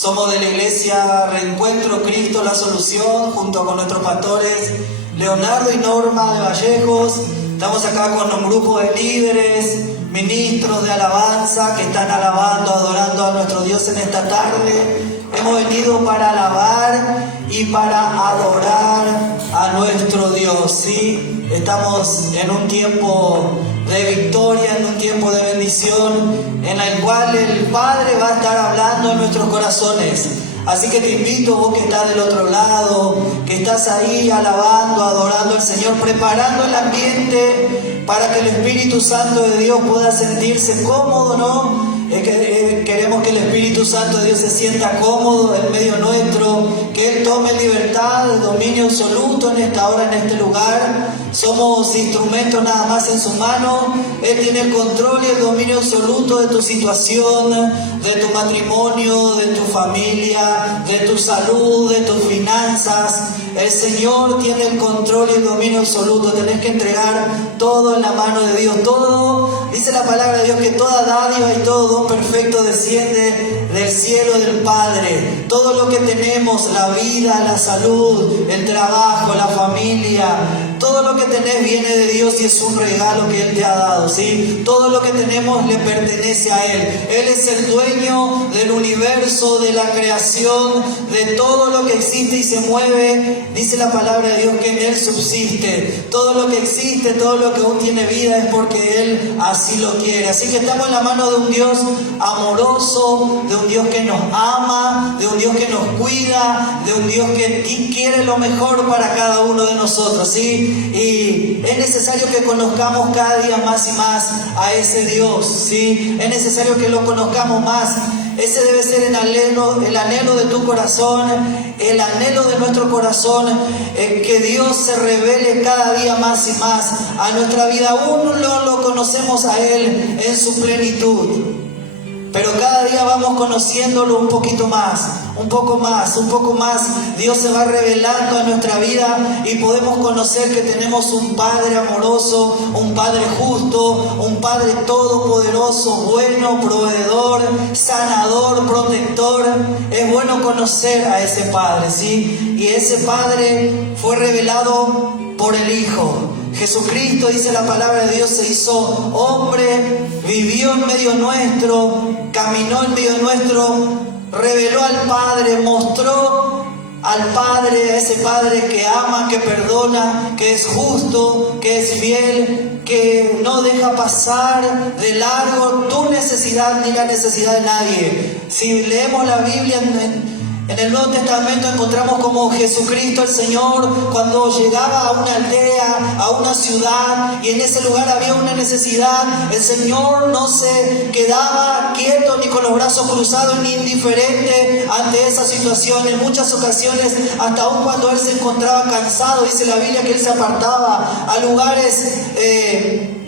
Somos de la Iglesia Reencuentro Cristo La Solución, junto con nuestros pastores Leonardo y Norma de Vallejos. Estamos acá con un grupo de líderes, ministros de alabanza que están alabando, adorando a nuestro Dios en esta tarde. Hemos venido para alabar y para adorar a nuestro Dios, ¿sí? Estamos en un tiempo de victoria, en un tiempo de bendición, en el cual el Padre va a estar hablando en nuestros corazones. Así que te invito, vos que estás del otro lado, que estás ahí alabando, adorando al Señor, preparando el ambiente para que el Espíritu Santo de Dios pueda sentirse cómodo, ¿no? Queremos que el Espíritu Santo de Dios se sienta cómodo en medio nuestro, que Él tome libertad, dominio absoluto en esta hora, en este lugar. Somos instrumentos nada más en su mano. Él tiene el control y el dominio absoluto de tu situación, de tu matrimonio, de tu familia, de tu salud, de tus finanzas. El Señor tiene el control y el dominio absoluto. Tenés que entregar todo en la mano de Dios. Todo, dice la palabra de Dios, que toda dádiva y todo don perfecto desciende del cielo del Padre. Todo lo que tenemos, la vida, la salud, el trabajo, la familia, todo lo que tenés viene de Dios y es un regalo que Él te ha dado, ¿sí? Todo lo que tenemos le pertenece a Él. Él es el dueño del universo, de la creación, de todo lo que existe y se mueve. Dice la palabra de Dios que en Él subsiste. Todo lo que existe, todo lo que aún tiene vida es porque Él así lo quiere. Así que estamos en la mano de un Dios amoroso, de un Dios que nos ama, de un Dios que nos cuida, de un Dios que quiere lo mejor para cada uno de nosotros, ¿sí? Y es necesario que conozcamos cada día más y más a ese Dios, ¿sí? Es necesario que lo conozcamos más. Ese debe ser el anhelo de tu corazón, el anhelo de nuestro corazón, que Dios se revele cada día más y más a nuestra vida. Aún no lo conocemos a Él en su plenitud, pero cada día vamos conociéndolo un poquito más, un poco más, un poco más. Dios se va revelando en nuestra vida y podemos conocer que tenemos un Padre amoroso, un Padre justo, un Padre todopoderoso, bueno, proveedor, sanador, protector. Es bueno conocer a ese Padre, ¿sí? Y ese Padre fue revelado por el Hijo. Jesucristo, dice la palabra de Dios, se hizo hombre, vivió en medio nuestro, caminó en medio nuestro, reveló al Padre, mostró al Padre, a ese Padre que ama, que perdona, que es justo, que es fiel, que no deja pasar de largo tu necesidad ni la necesidad de nadie. Si leemos la Biblia en el Nuevo Testamento encontramos como Jesucristo el Señor, cuando llegaba a una aldea, a una ciudad, y en ese lugar había una necesidad, el Señor no se quedaba quieto ni con los brazos cruzados ni indiferente ante esa situación. En muchas ocasiones, hasta aun cuando Él se encontraba cansado, dice la Biblia que Él se apartaba a lugares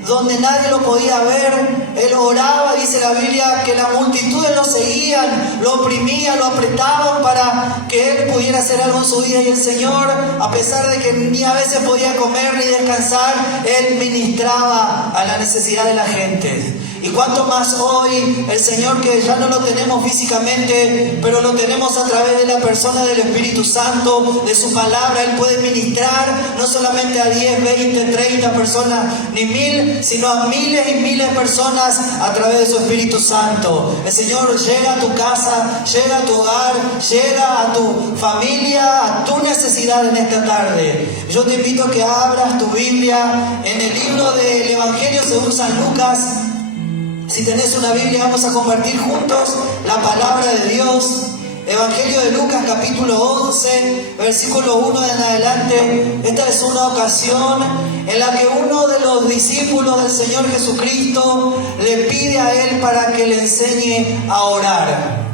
donde nadie lo podía ver. Él oraba, dice la Biblia, que las multitudes lo seguían, lo oprimían, lo apretaban para que Él pudiera hacer algo en su vida. Y el Señor, a pesar de que ni a veces podía comer ni descansar, Él ministraba a la necesidad de la gente. Y cuánto más hoy el Señor, que ya no lo tenemos físicamente, pero lo tenemos a través de la persona del Espíritu Santo, de su palabra. Él puede ministrar no solamente a 10, 20, 30 personas, ni 1000, sino a miles y miles de personas a través de su Espíritu Santo. El Señor llega a tu casa, llega a tu hogar, llega a tu familia, a tu necesidad en esta tarde. Yo te invito a que abras tu Biblia en el libro del Evangelio según San Lucas. Si tenés una Biblia, vamos a compartir juntos la palabra de Dios. Evangelio de Lucas, capítulo 11, versículo 1 en adelante. Esta es una ocasión en la que uno de los discípulos del Señor Jesucristo le pide a Él para que le enseñe a orar.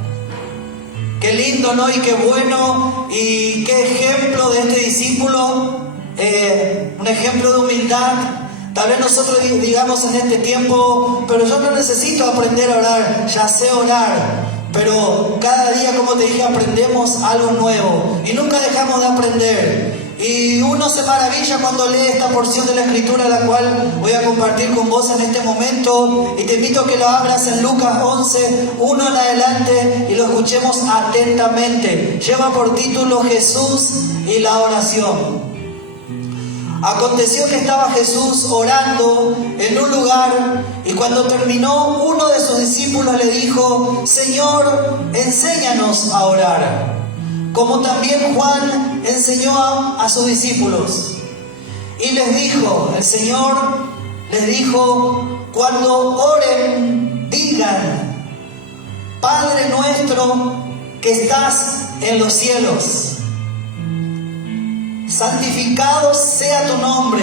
Qué lindo, ¿no? Y qué bueno, y qué ejemplo de este discípulo, un ejemplo de humildad. Tal vez nosotros digamos en este tiempo, pero yo no necesito aprender a orar, ya sé orar. Pero cada día, como te dije, aprendemos algo nuevo y nunca dejamos de aprender. Y uno se maravilla cuando lee esta porción de la Escritura, la cual voy a compartir con vos en este momento. Y te invito a que lo abras en Lucas 11, 1 en adelante, y lo escuchemos atentamente. Lleva por título Jesús y la oración. Aconteció que estaba Jesús orando en un lugar, y cuando terminó, uno de sus discípulos le dijo: Señor, enséñanos a orar, como también Juan enseñó a sus discípulos. Y les dijo, el Señor les dijo: cuando oren, digan: Padre nuestro que estás en los cielos, santificado sea tu nombre,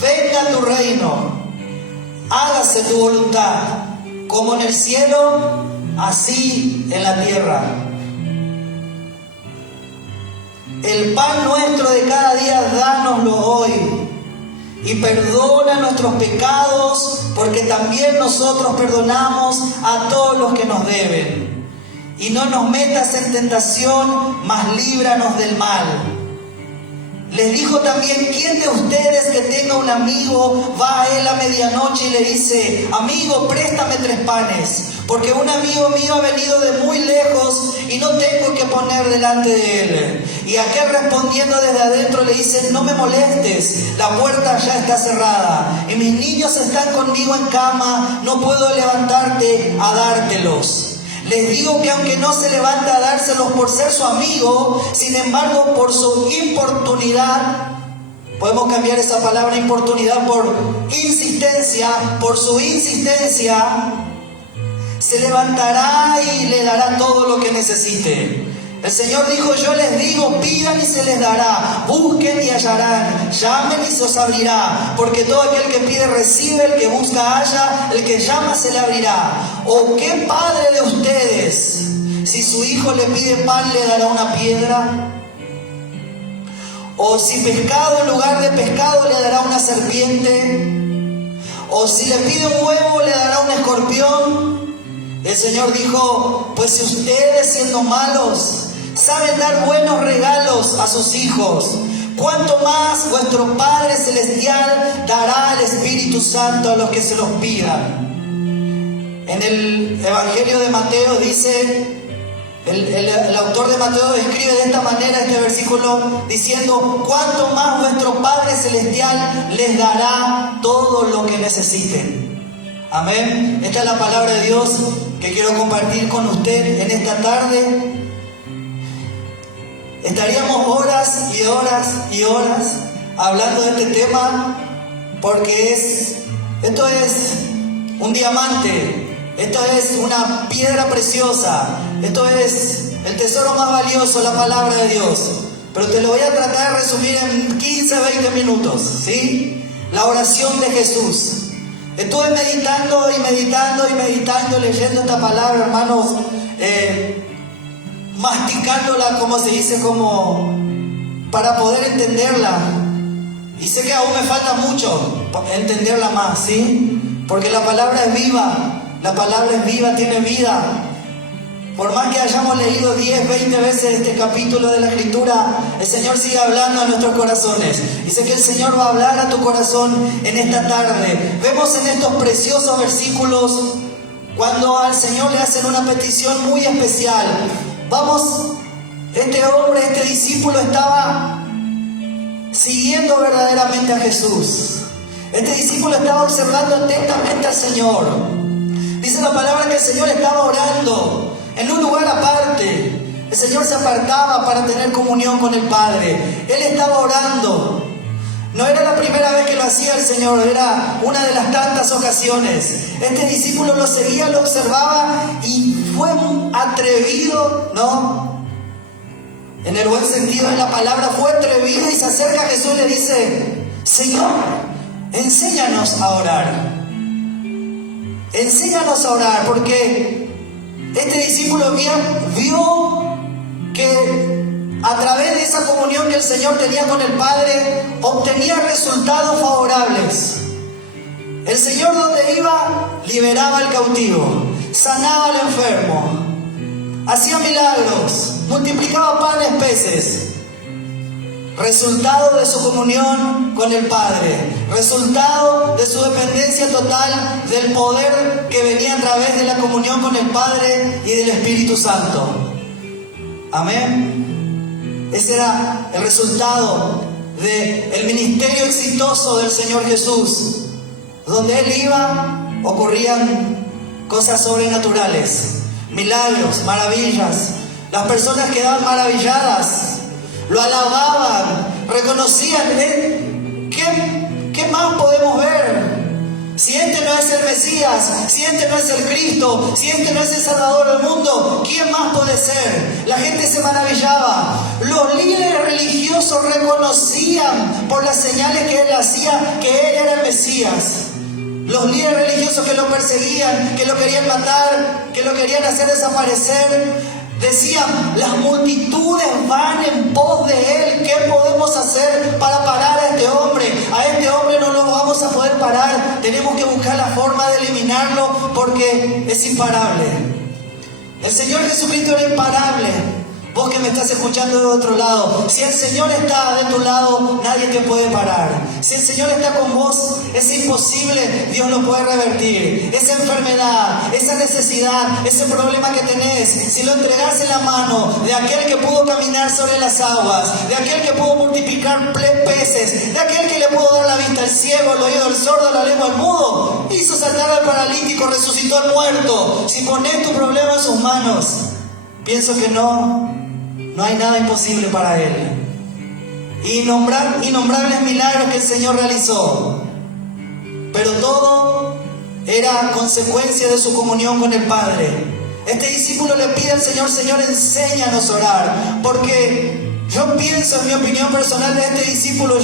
venga tu reino, hágase tu voluntad, como en el cielo, así en la tierra. El pan nuestro de cada día, dánoslo hoy, y perdona nuestros pecados, porque también nosotros perdonamos a todos los que nos deben. Y no nos metas en tentación, mas líbranos del mal. Les dijo también: ¿quién de ustedes que tenga un amigo va a él a medianoche y le dice: amigo, préstame 3 panes, porque un amigo mío ha venido de muy lejos y no tengo que poner delante de él? Y aquel, respondiendo desde adentro, le dice: no me molestes, la puerta ya está cerrada y mis niños están conmigo en cama, no puedo levantarte a dártelos. Les digo que aunque no se levanta a dárselos por ser su amigo, sin embargo, por su importunidad, podemos cambiar esa palabra importunidad por insistencia, por su insistencia, se levantará y le dará todo lo que necesite. El Señor dijo: yo les digo, pidan y se les dará, busquen y hallarán, llamen y se os abrirá, porque todo aquel que pide recibe, el que busca halla, el que llama se le abrirá. ¿O qué padre de ustedes, si su hijo le pide pan, le dará una piedra? ¿O si pescado en lugar de pescado le dará una serpiente? ¿O si le pide un huevo le dará un escorpión? El Señor dijo: pues si ustedes, siendo malos, saben dar buenos regalos a sus hijos, cuánto más vuestro Padre Celestial dará al Espíritu Santo a los que se los pidan. En el Evangelio de Mateo dice, el autor de Mateo describe de esta manera este versículo, diciendo: cuánto más vuestro Padre Celestial les dará todo lo que necesiten. Amén. Esta es la palabra de Dios que quiero compartir con usted en esta tarde. Estaríamos horas y horas y horas hablando de este tema, porque esto es un diamante, esto es una piedra preciosa, esto es el tesoro más valioso, la palabra de Dios. Pero te lo voy a tratar de resumir en 15, 20 minutos, ¿sí? La oración de Jesús. Estuve meditando y meditando y meditando, leyendo esta palabra, hermanos, masticándola, como se dice, como para poder entenderla. Y sé que aún me falta mucho entenderla más, ¿sí? Porque la palabra es viva, la palabra es viva, tiene vida. Por más que hayamos leído 10, 20 veces este capítulo de la Escritura, el Señor sigue hablando a nuestros corazones. Y sé que el Señor va a hablar a tu corazón en esta tarde. Vemos en estos preciosos versículos cuando al Señor le hacen una petición muy especial. Vamos, este hombre, este discípulo estaba siguiendo verdaderamente a Jesús. Este discípulo estaba observando atentamente al Señor. Dice la palabra que el Señor estaba orando en un lugar aparte. El Señor se apartaba para tener comunión con el Padre. Él estaba orando. No era la primera vez que lo hacía el Señor, era una de las tantas ocasiones. Este discípulo lo seguía, lo observaba y fue atrevido, ¿no? En el buen sentido de la palabra, fue atrevido y se acerca a Jesús y le dice: Señor, enséñanos a orar. Enséñanos a orar, porque este discípulo vio que a través de esa comunión que el Señor tenía con el Padre, obtenía resultados favorables. El Señor, donde iba, liberaba al cautivo, sanaba al enfermo, hacía milagros, multiplicaba panes, peces. resultado de su comunión con el Padre, resultado de su dependencia total del poder que venía a través de la comunión con el Padre y del Espíritu Santo. Amén. Ese era el resultado del ministerio exitoso del Señor Jesús. Donde Él iba, ocurrían cosas sobrenaturales, milagros, maravillas. Las personas quedaban maravilladas, lo alababan, reconocían, ¿qué más podemos ver? Si este no es el Mesías, si este no es el Cristo, si este no es el Salvador del mundo, ¿quién más puede ser? La gente se maravillaba. Los líderes religiosos reconocían por las señales que Él hacía que Él era el Mesías. Los líderes religiosos que lo perseguían, que lo querían matar, que lo querían hacer desaparecer, decían: las multitudes van en pos de Él. ¿Qué podemos hacer para parar a este hombre? A este hombre no lo vamos a poder parar. Tenemos que buscar la forma de eliminarlo porque es imparable. El Señor Jesucristo era imparable. Vos que me estás escuchando de otro lado, si el Señor está de tu lado, nadie te puede parar. Si el Señor está con vos, es imposible, Dios lo puede revertir. Esa enfermedad, esa necesidad, ese problema que tenés, si lo entregás en la mano de aquel que pudo caminar sobre las aguas, de aquel que pudo multiplicar peces, de aquel que le pudo dar la vista al ciego, el oído al sordo, la lengua al mudo, hizo saltar al paralítico, resucitó al muerto. Si ponés tu problema en sus manos, pienso que no hay nada imposible para Él. Innombrables milagros que el Señor realizó. Pero todo era consecuencia de su comunión con el Padre. Este discípulo le pide al Señor: Señor, enséñanos a orar. Porque yo pienso, en mi opinión personal de este discípulo,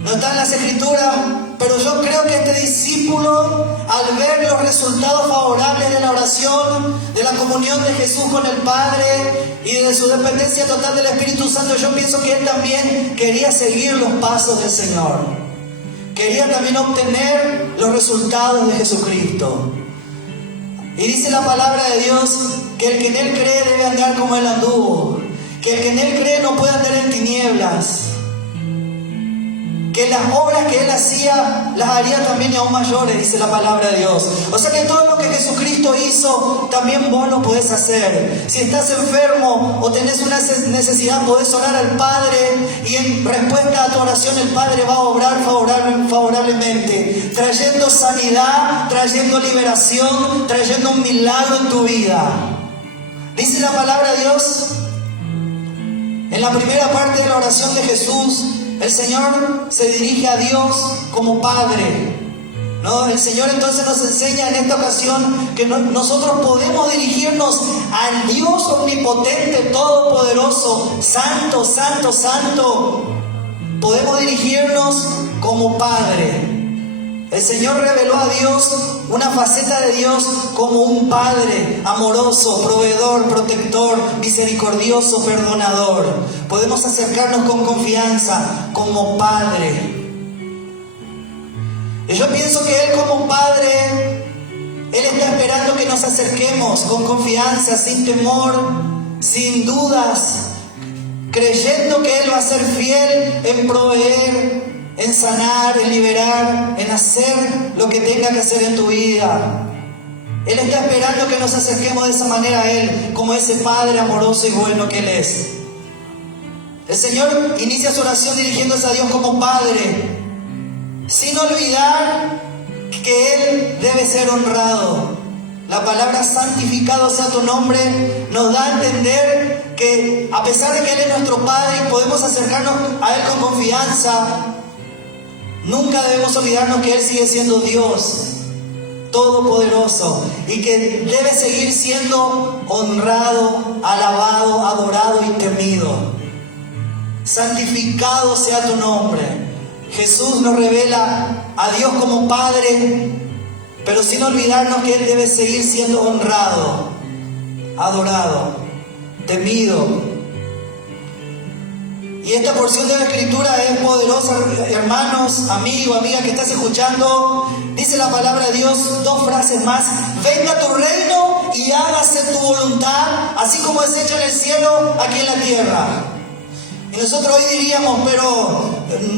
no está en las Escrituras, pero yo creo que este discípulo, al ver los resultados favorables de la oración, de la comunión de Jesús con el Padre y de su dependencia total del Espíritu Santo, yo pienso que él también quería seguir los pasos del Señor. Quería también obtener los resultados de Jesucristo. Y dice la palabra de Dios que el que en Él cree debe andar como Él anduvo. Que el que en Él cree no puede andar en tinieblas. Que las obras que Él hacía las haría también aún mayores, dice la palabra de Dios. O sea que todo lo que Jesucristo hizo, también vos lo podés hacer. Si estás enfermo o tenés una necesidad, podés orar al Padre y en respuesta a tu oración el Padre va a obrar favorablemente, trayendo sanidad, trayendo liberación, trayendo un milagro en tu vida. Dice la palabra de Dios, en la primera parte de la oración de Jesús, el Señor se dirige a Dios como Padre, ¿no? El Señor entonces nos enseña en esta ocasión que nosotros podemos dirigirnos al Dios omnipotente, todopoderoso, santo, santo, santo. Podemos dirigirnos como Padre. El Señor reveló a Dios una faceta de Dios como un Padre amoroso, proveedor, protector, misericordioso, perdonador. Podemos acercarnos con confianza como Padre. Y yo pienso que Él como Padre, Él está esperando que nos acerquemos con confianza, sin temor, sin dudas, creyendo que Él va a ser fiel en proveer, en sanar, en liberar, en hacer lo que tenga que hacer en tu vida. Él está esperando que nos acerquemos de esa manera a Él, como ese Padre amoroso y bueno que Él es. El Señor inicia su oración dirigiéndose a Dios como Padre, sin olvidar que Él debe ser honrado. La palabra santificado sea tu nombre nos da a entender que a pesar de que Él es nuestro Padre y podemos acercarnos a Él con confianza, nunca debemos olvidarnos que Él sigue siendo Dios todopoderoso y que debe seguir siendo honrado, alabado, adorado y temido. Santificado sea tu nombre. Jesús nos revela a Dios como Padre, pero sin olvidarnos que Él debe seguir siendo honrado, adorado, temido. Y esta porción de la Escritura es poderosa, hermanos, amigos, amigas que estás escuchando. Dice la palabra de Dios, dos frases más: venga tu reino y hágase tu voluntad, así como es hecho en el cielo, aquí en la tierra. nosotros hoy diríamos, pero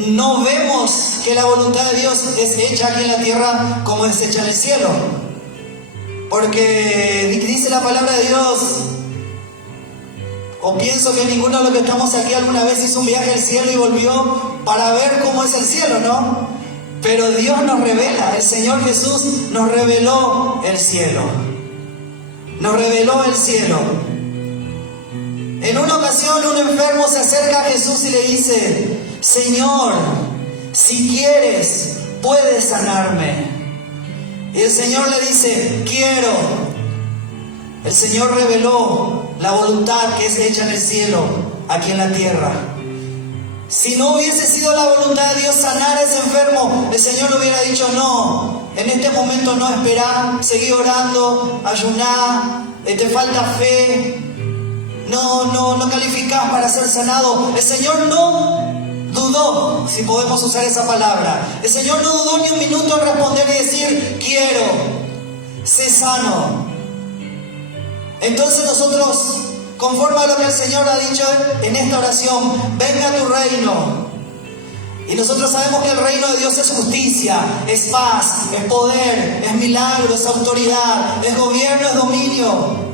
no vemos que la voluntad de Dios es hecha aquí en la tierra como es hecha en el cielo. Porque dice la palabra de Dios, o pienso que ninguno de los que estamos aquí alguna vez hizo un viaje al cielo y volvió para ver cómo es el cielo, ¿no? Pero Dios nos revela, el Señor Jesús nos reveló el cielo. Nos reveló el cielo. En una ocasión un enfermo se acerca a Jesús y le dice, Señor, si quieres, puedes sanarme. Y el Señor le dice, quiero. El Señor reveló la voluntad que es hecha en el cielo, aquí en la tierra. Si no hubiese sido la voluntad de Dios sanar a ese enfermo, el Señor le hubiera dicho, no, en este momento no, esperá, seguí orando, ayuná, te falta fe, no calificás para ser sanado. El Señor no dudó, si podemos usar esa palabra. El Señor no dudó ni un minuto en responder y decir, quiero, sé sano. Entonces nosotros, conforme a lo que el Señor ha dicho en esta oración, venga tu reino. Y nosotros sabemos que el reino de Dios es justicia, es paz, es poder, es milagro, es autoridad, es gobierno, es dominio.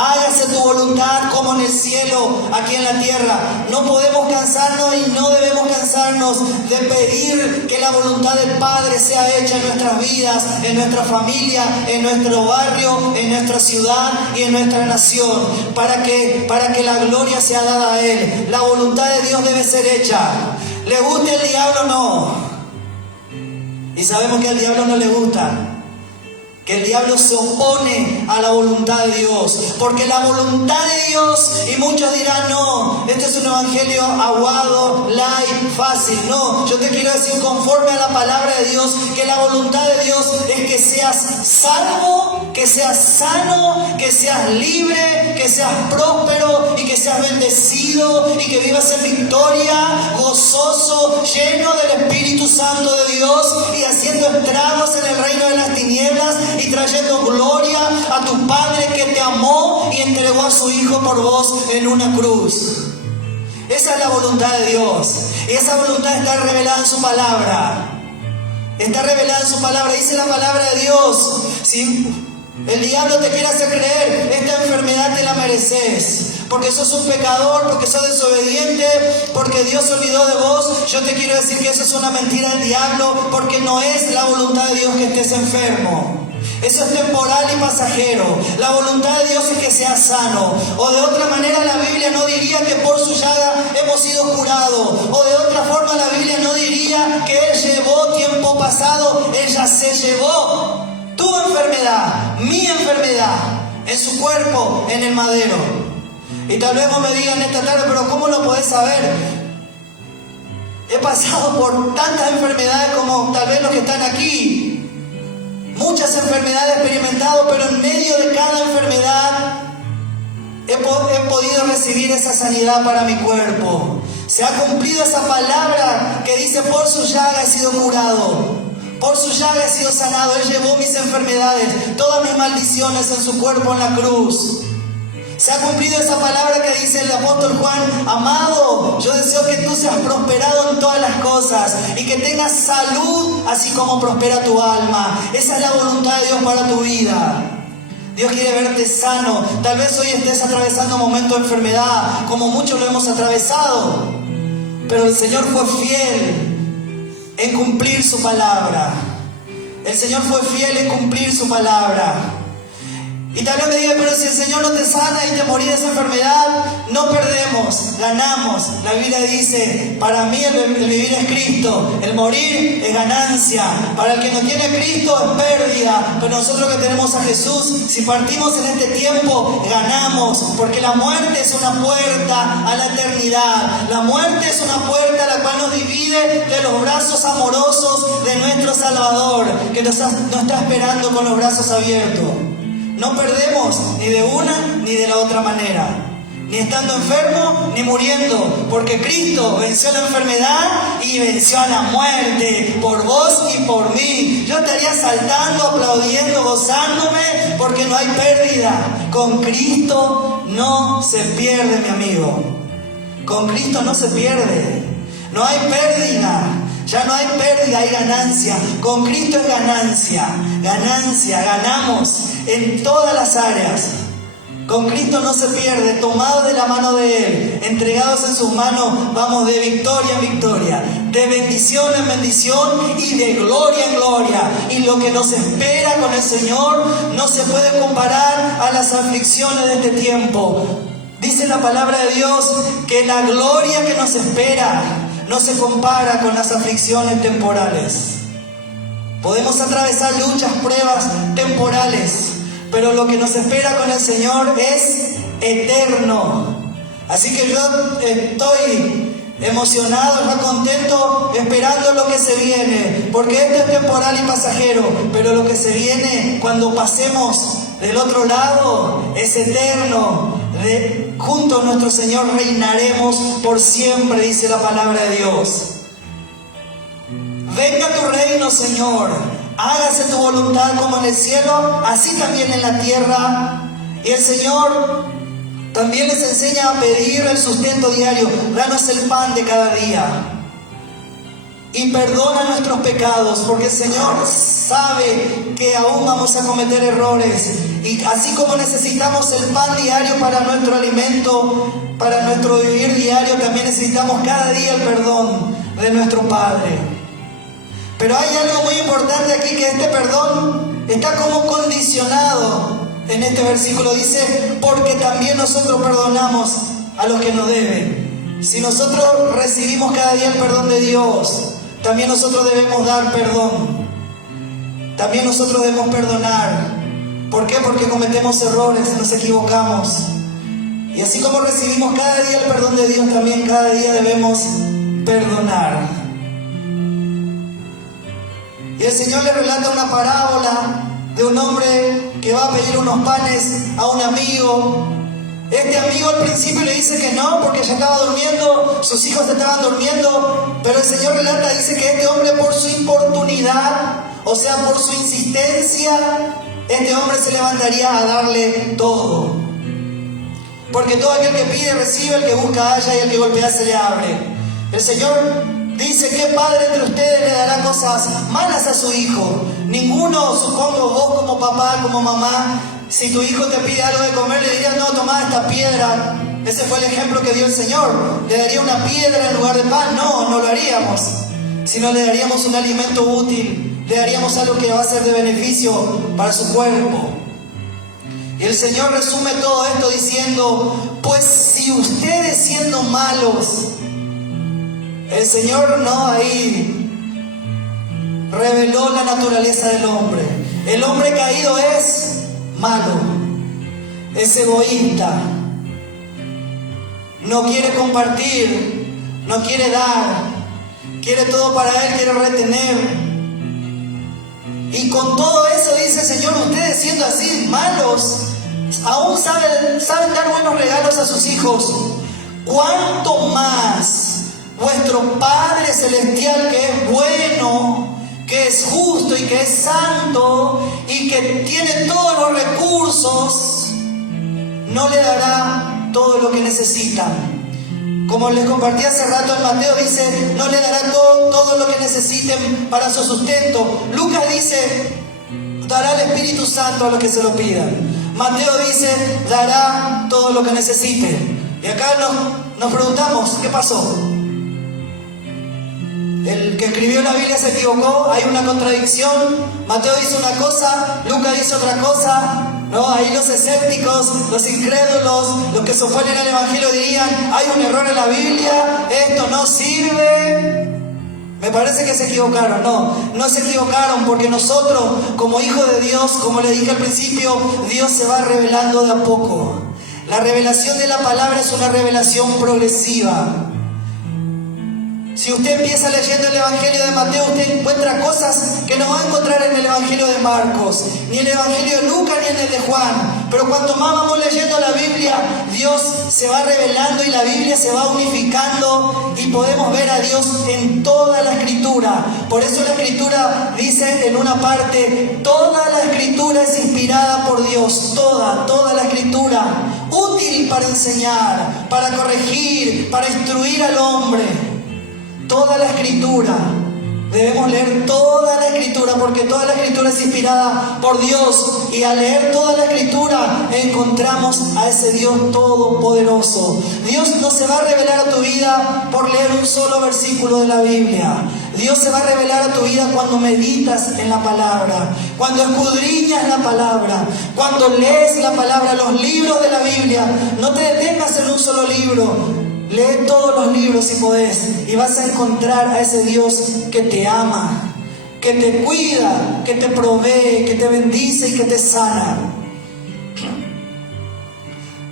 Hágase tu voluntad como en el cielo, aquí en la tierra. No podemos cansarnos y no debemos cansarnos de pedir que la voluntad del Padre sea hecha en nuestras vidas, en nuestra familia, en nuestro barrio, en nuestra ciudad y en nuestra nación, para que la gloria sea dada a Él. La voluntad de Dios debe ser hecha. ¿Le guste el diablo o no? Y sabemos que al diablo no le gusta. Que el diablo se opone a la voluntad de Dios. Porque la voluntad de Dios, y muchos dirán, no, este es un evangelio aguado, light, fácil. No, yo te quiero decir conforme a la palabra de Dios, que la voluntad de Dios es que seas salvo, que seas sano, que seas libre, que seas próspero y que seas bendecido y que vivas en victoria, gozoso, lleno del Espíritu Santo de Dios y haciendo estragos en el reino de las tinieblas y trayendo gloria a tu Padre que te amó y entregó a su Hijo por vos en una cruz. Esa es la voluntad de Dios. Y esa voluntad está revelada en su palabra. Está revelada en su palabra. Dice la palabra de Dios. Si el diablo te quiere hacer creer, esta enfermedad te la mereces. Porque sos un pecador, porque sos desobediente, porque Dios se olvidó de vos. Yo te quiero decir que eso es una mentira del diablo, porque no es la voluntad de Dios que estés enfermo. Eso es temporal y pasajero. La voluntad de Dios es que seas sano. O de otra manera la Biblia no diría que por su llaga hemos sido curados. O de otra forma la Biblia no diría que Él llevó tiempo pasado. Él ya se llevó tu enfermedad, mi enfermedad, en su cuerpo, en el madero. Y tal vez vos me digan esta tarde, pero ¿cómo lo podés saber? He pasado por tantas enfermedades como tal vez los que están aquí. Muchas enfermedades he experimentado, pero en medio de cada enfermedad he podido recibir esa sanidad para mi cuerpo. Se ha cumplido esa palabra que dice, por su llaga he sido curado. Por su llaga he sido sanado. Él llevó mis enfermedades, todas mis maldiciones en su cuerpo en la cruz. Se ha cumplido esa palabra que dice el apóstol Juan, amado, yo deseo que tú seas prosperado en todas las cosas y que tengas salud así como prospera tu alma. Esa es la voluntad de Dios para tu vida. Dios quiere verte sano. Tal vez hoy estés atravesando momentos de enfermedad, como muchos lo hemos atravesado. Pero el Señor fue fiel en cumplir su palabra. El Señor fue fiel en cumplir su palabra. Y tal vez me diga, pero si el Señor no te sana y te morís de esa enfermedad, no perdemos, ganamos. La Biblia dice, para mí el vivir es Cristo, el morir es ganancia. Para el que no tiene Cristo es pérdida, pero nosotros que tenemos a Jesús, si partimos en este tiempo, ganamos. Porque la muerte es una puerta a la eternidad. La muerte es una puerta a la cual nos divide de los brazos amorosos de nuestro Salvador, que nos está esperando con los brazos abiertos. No perdemos ni de una ni de la otra manera, ni estando enfermo ni muriendo, porque Cristo venció la enfermedad y venció a la muerte por vos y por mí. Yo estaría saltando, aplaudiendo, gozándome, porque no hay pérdida. Con Cristo no se pierde, mi amigo. Con Cristo no se pierde. No hay pérdida. Ya no hay pérdida, hay ganancia. Con Cristo es ganancia. Ganancia, ganamos en todas las áreas. Con Cristo no se pierde, tomados de la mano de Él, entregados en sus manos, vamos de victoria en victoria, de bendición en bendición y de gloria en gloria. Y lo que nos espera con el Señor no se puede comparar a las aflicciones de este tiempo. Dice la palabra de Dios que la gloria que nos espera no se compara con las aflicciones temporales. Podemos atravesar luchas, pruebas temporales, pero lo que nos espera con el Señor es eterno. Así que yo estoy emocionado, ya contento, esperando lo que se viene, porque esto es temporal y pasajero, pero lo que se viene cuando pasemos del otro lado es eterno. Junto a nuestro Señor reinaremos por siempre, dice la palabra de Dios. Venga tu reino, Señor. Hágase tu voluntad como en el cielo, así también en la tierra. Y el Señor también les enseña a pedir el sustento diario. Danos el pan de cada día. Y perdona nuestros pecados, porque el Señor sabe que aún vamos a cometer errores. Y así como necesitamos el pan diario para nuestro alimento, para nuestro vivir diario, también necesitamos cada día el perdón de nuestro Padre. Pero hay algo muy importante aquí, que este perdón está como condicionado en este versículo. Dice, porque también nosotros perdonamos a los que nos deben. Si nosotros recibimos cada día el perdón de Dios, también nosotros debemos dar perdón. También nosotros debemos perdonar. ¿Por qué? Porque cometemos errores, nos equivocamos. Y así como recibimos cada día el perdón de Dios, también cada día debemos perdonar. Y el Señor le relata una parábola de un hombre que va a pedir unos panes a un amigo. Este amigo al principio le dice que no, porque ya estaba durmiendo, sus hijos estaban durmiendo, pero el Señor relata, dice que este hombre, por su importunidad, o sea, por su insistencia, este hombre se levantaría a darle todo. Porque todo aquel que pide recibe, el que busca halla y el que golpea se le abre. El Señor dice, ¿qué padre entre ustedes le dará cosas malas a su hijo? Ninguno, supongo, vos como papá, como mamá, si tu hijo te pide algo de comer, le dirías, no, tomá esta piedra. Ese fue el ejemplo que dio el Señor. ¿Le daría una piedra en lugar de pan? No, no lo haríamos. Sino le daríamos un alimento útil, le daríamos algo que va a ser de beneficio para su cuerpo. Y el Señor resume todo esto diciendo, pues si ustedes siendo malos, el Señor ahí reveló la naturaleza del hombre. El hombre caído es malo, es egoísta, no quiere compartir, no quiere dar, quiere todo para él, quiere retener. Y con todo eso dice el Señor, ustedes siendo así malos, aún saben dar buenos regalos a sus hijos. ¿Cuánto más vuestro Padre Celestial, que es bueno, que es justo y que es santo y que tiene todos los recursos, no le dará todo lo que necesitan? Como les compartí hace rato en Mateo, dice, no le dará todo lo que necesiten para su sustento. Lucas dice, dará el Espíritu Santo a los que se lo pidan. Mateo dice, dará todo lo que necesiten. Y acá nos preguntamos, ¿qué pasó? El que escribió la Biblia se equivocó, hay una contradicción. Mateo dice una cosa, Lucas dice otra cosa. Ahí los escépticos, los incrédulos, los que se oponen al Evangelio dirían, hay un error en la Biblia, esto no sirve. Me parece que se equivocaron. No se equivocaron, porque nosotros, como hijos de Dios, como les dije al principio, Dios se va revelando de a poco. La revelación de la palabra es una revelación progresiva. Si usted empieza leyendo el Evangelio de Mateo, usted encuentra cosas que no va a encontrar en el Evangelio de Marcos, ni en el Evangelio de Lucas, ni en el de Juan. Pero cuanto más vamos leyendo la Biblia, Dios se va revelando y la Biblia se va unificando y podemos ver a Dios en toda la Escritura. Por eso la Escritura dice en una parte, toda la Escritura es inspirada por Dios, toda la Escritura, útil venir para enseñar, para corregir, para instruir al hombre. Toda la Escritura. Debemos leer toda la Escritura, porque toda la Escritura es inspirada por Dios, y al leer toda la Escritura encontramos a ese Dios todopoderoso. Dios no se va a revelar a tu vida por leer un solo versículo de la Biblia. Dios se va a revelar a tu vida cuando meditas en la palabra, cuando escudriñas la palabra, cuando lees la palabra, los libros de la Biblia. No te detengas en un solo libro. Lee todos los libros si podés, y vas a encontrar a ese Dios que te ama, que te cuida, que te provee, que te bendice y que te sana.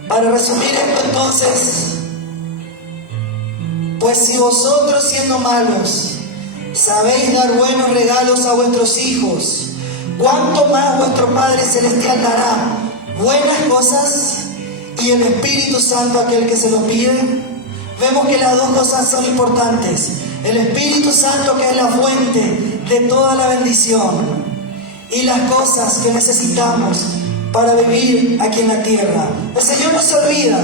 Para resumir esto entonces, pues si vosotros siendo malos sabéis dar buenos regalos a vuestros hijos, ¿cuánto más vuestro Padre Celestial dará buenas cosas y el Espíritu Santo a aquel que se lo pide? Vemos que las dos cosas son importantes. El Espíritu Santo, que es la fuente de toda la bendición, y las cosas que necesitamos para vivir aquí en la tierra. El Señor no se olvida.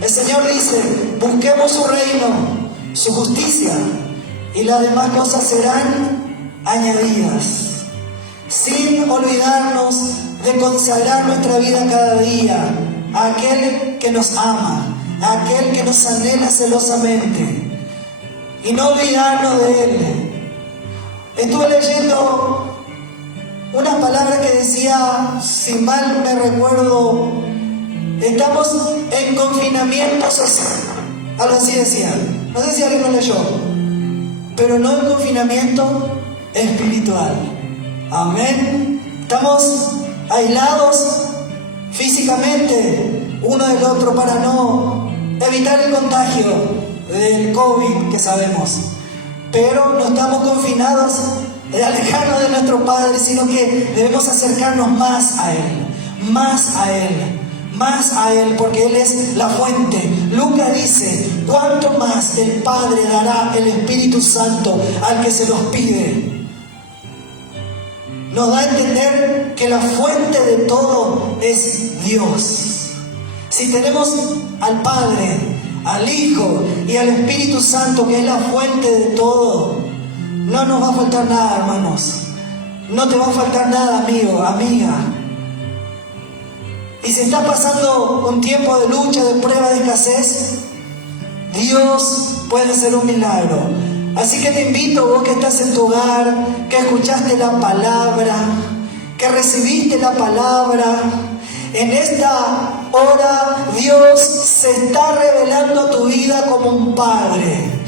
El Señor dice, busquemos su reino, su justicia, y las demás cosas serán añadidas. Sin olvidarnos de consagrar nuestra vida cada día a aquel que nos ama, a aquel que nos anhela celosamente, y no olvidarnos de Él. Estuve leyendo una palabra que decía, si mal me recuerdo, estamos en confinamiento social. Algo así decía. No sé si alguien lo leyó. Pero no en confinamiento espiritual. Amén. Estamos aislados físicamente uno del otro para no evitar el contagio del COVID que sabemos, pero no estamos confinados de alejarnos de nuestro Padre, sino que debemos acercarnos más a Él, más a Él, más a Él, porque Él es la fuente. Lucas dice, cuánto más el Padre dará el Espíritu Santo al que se los pide. Nos da a entender que la fuente de todo es Dios. Si tenemos al Padre, al Hijo y al Espíritu Santo, que es la fuente de todo, no nos va a faltar nada, hermanos. No te va a faltar nada, amigo, amiga. Y si estás pasando un tiempo de lucha, de prueba, de escasez, Dios puede hacer un milagro. Así que te invito, vos que estás en tu hogar, que escuchaste la palabra, que recibiste la palabra, en esta hora Dios se está revelando a tu vida como un Padre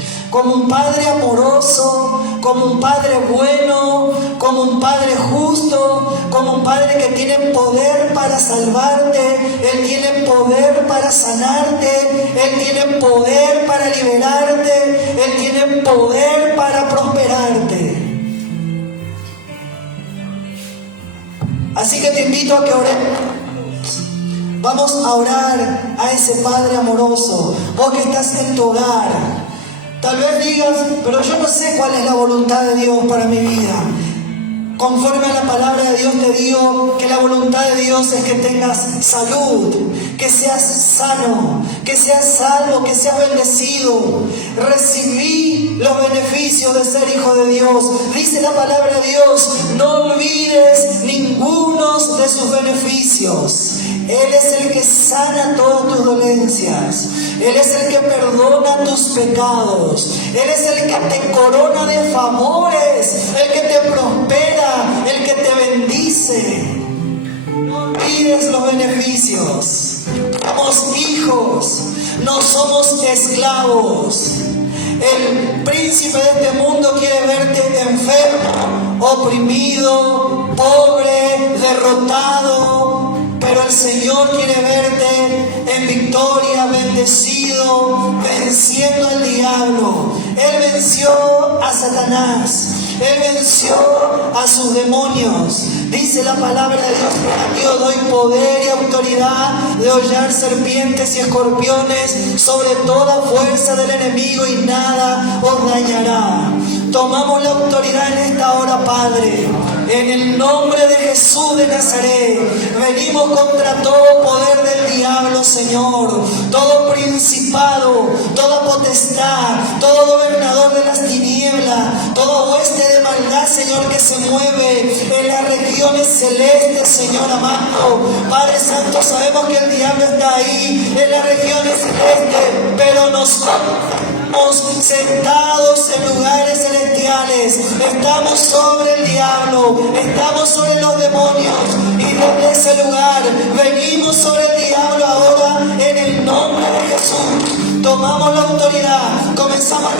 amoroso, como un Padre bueno, como un Padre justo, como un Padre que tiene poder para salvarte. Él tiene poder para sanarte, Él tiene poder para liberarte, Él tiene poder para prosperarte. Así que te invito a que oremos. Vamos a orar a ese Padre amoroso. Vos que estás en tu hogar, tal vez digas, pero yo no sé cuál es la voluntad de Dios para mi vida. Conforme a la palabra de Dios te digo que la voluntad de Dios es que tengas salud, que seas sano, que seas salvo, que seas bendecido. Recibí los beneficios de ser hijo de Dios. Dice la palabra de Dios, no olvides ninguno de sus beneficios. Él es el que sana todas tus dolencias. Él es el que perdona tus pecados. Él es el que te corona de favores, el que te prospera, el que te bendice. No olvides los beneficios. Somos hijos, no somos esclavos. El príncipe de este mundo quiere verte enfermo, oprimido, pobre, derrotado. Pero el Señor quiere verte en victoria, bendecido, venciendo al diablo. Él venció a Satanás. Él venció a sus demonios. Dice la palabra de Dios, yo doy poder y autoridad de hollar serpientes y escorpiones sobre toda fuerza del enemigo y nada os dañará. Tomamos la autoridad en esta hora, Padre. En el nombre de Jesús de Nazaret, venimos contra todo poder del diablo diablo, Señor, todo principado, toda potestad, todo gobernador de las tinieblas, toda hueste de maldad, Señor, que se mueve en las regiones celestes, Señor amado. Padre Santo, sabemos que el diablo está ahí en las regiones celestes, pero nosotros sentados en lugares celestiales, estamos sobre el diablo, estamos sobre los demonios, y desde ese lugar venimos sobre el diablo ahora en el nombre de Jesús. Tomamos la autoridad, comenzamos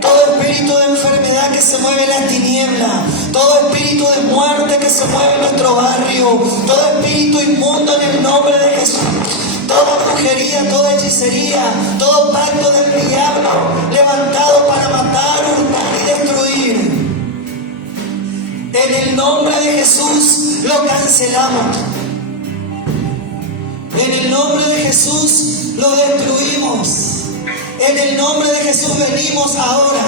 todo espíritu de enfermedad que se mueve en las tinieblas, todo espíritu de muerte que se mueve en nuestro barrio, todo espíritu inmundo en el nombre de Jesús. Toda brujería, toda hechicería, todo pacto del diablo levantado para matar, hurtar y destruir. En el nombre de Jesús lo cancelamos. En el nombre de Jesús lo destruimos. En el nombre de Jesús venimos ahora.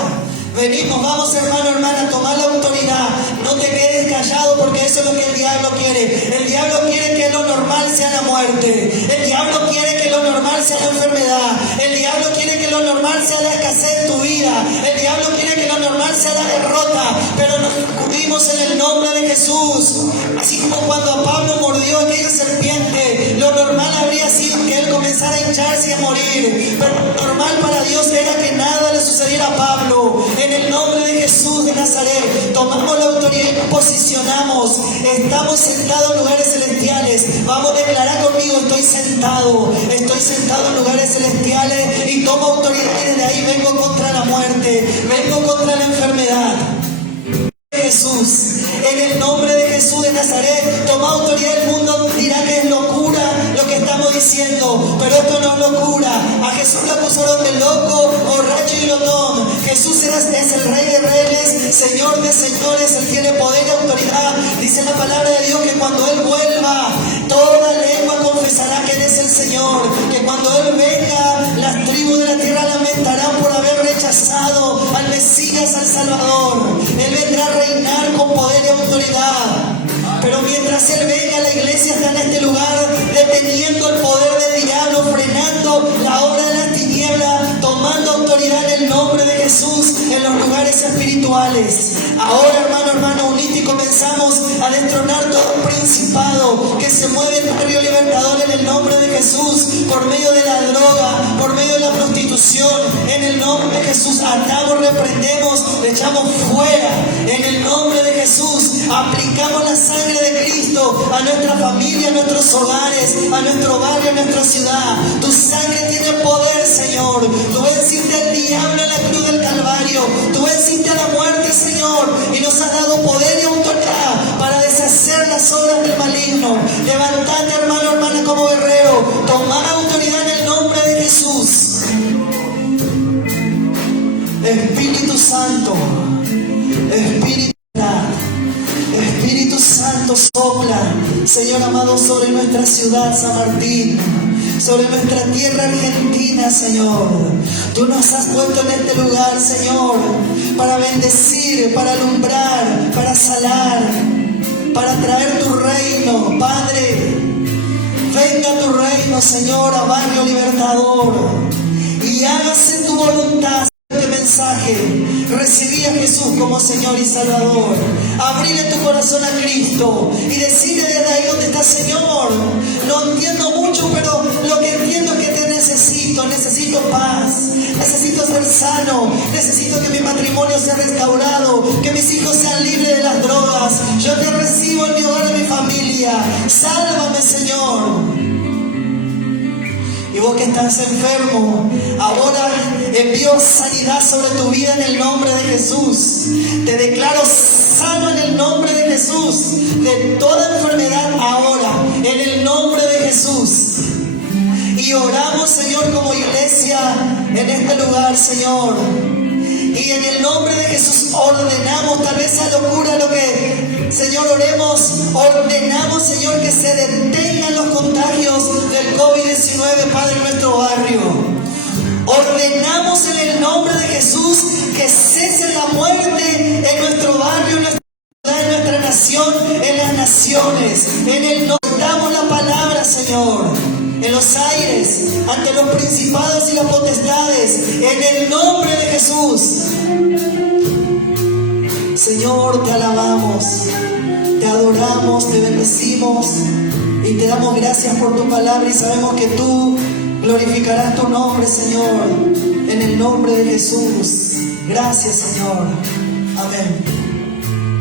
Venimos, vamos hermano, hermana, a tomar la autoridad. No te quedes callado porque eso es lo que el diablo quiere. El diablo quiere que lo normal sea la muerte. El diablo quiere que lo normal sea la enfermedad. El diablo quiere que lo normal sea la escasez en tu vida. El diablo quiere que lo normal sea la derrota. Pero nos cubrimos en el nombre de Jesús. Así como cuando a Pablo mordió aquella serpiente, lo normal habría sido que él comenzara a hincharse y a morir. Pero lo normal para Dios era que nada le sucediera a Pablo. En el nombre de Jesús de Nazaret, tomamos la autoridad y nos posicionamos. Estamos sentados en lugares celestiales. Vamos a declarar conmigo: estoy sentado en lugares celestiales y tomo autoridad, y desde ahí vengo contra la muerte, vengo contra la enfermedad. Jesús, en el nombre de Jesús de Nazaret, toma autoridad. El mundo dirá que es locura lo que estamos diciendo, pero esto no es locura. A Jesús lo acusaron de loco, borracho y glotón. Jesús es el Rey de Reyes, Señor de Señores, Él tiene poder y autoridad. Dice la palabra de Dios que cuando Él vuelva, toda lengua confesará que Él es el Señor. Que cuando Él venga, las tribus de la tierra lamentarán por haber rechazado al Mesías, al Salvador. Él vendrá a reinar con poder y autoridad. Pero mientras Él venga, la iglesia está en este lugar deteniendo el poder del diablo, frenando la obra de las tinieblas, tomando autoridad en el nombre de Jesús en los lugares espirituales. Ahora, hermano, unite y comenzamos a destronar todo principado que se mueve en el río libertador en el nombre de Jesús, por medio de la droga, por medio de la prostitución. En el nombre de Jesús atamos, reprendemos, le echamos fuera. En el nombre de Jesús aplicamos la sangre de Cristo a nuestra familia, a nuestros hogares, a nuestro barrio, a nuestra ciudad. Tu sangre tiene poder, Señor. Tú venciste al diablo en la cruz del Calvario. Tú venciste a la muerte, Señor, y nos has dado poder y autoridad para deshacer las obras del maligno. Levantate, hermano, hermana, como guerrero. Tomar autoridad en el nombre de Jesús. Espíritu Santo, Espíritu Santo, sopla, Señor amado, sobre nuestra ciudad San Martín, sobre nuestra tierra argentina, Señor. Tú nos has puesto en este lugar, Señor, para bendecir, para alumbrar, para salar, para traer tu reino, Padre. Venga tu reino, Señor, a Barrio Libertador, y hágase tu voluntad. Mensaje: recibí a Jesús como Señor y Salvador. Abrile tu corazón a Cristo y decide desde ahí donde está: Señor, no entiendo mucho, pero lo que entiendo es que te necesito paz, necesito ser sano, necesito que mi matrimonio sea restaurado, que mis hijos sean libres de las drogas. Yo te recibo en mi hogar, en mi familia. Sálvame, Señor. Y vos que estás enfermo, ahora envío sanidad sobre tu vida en el nombre de Jesús. Te declaro sano en el nombre de Jesús de toda enfermedad ahora, en el nombre de Jesús. Y oramos, Señor, como iglesia en este lugar, Señor. Y en el nombre de Jesús ordenamos, tal vez esa locura lo que, Señor, oremos, ordenamos, Señor, que se detengan los contagios del COVID-19, Padre, en nuestro barrio. Ordenamos en el nombre de Jesús que cese la muerte en nuestro barrio, en nuestra ciudad, en nuestra nación, en las naciones. En el nombre damos la palabra, Señor. en los aires, ante los principados y las potestades, en el nombre de Jesús. Señor, te alabamos, te adoramos, te bendecimos y te damos gracias por tu palabra y sabemos que tú glorificarás tu nombre, Señor, en el nombre de Jesús. Gracias, Señor. Amén.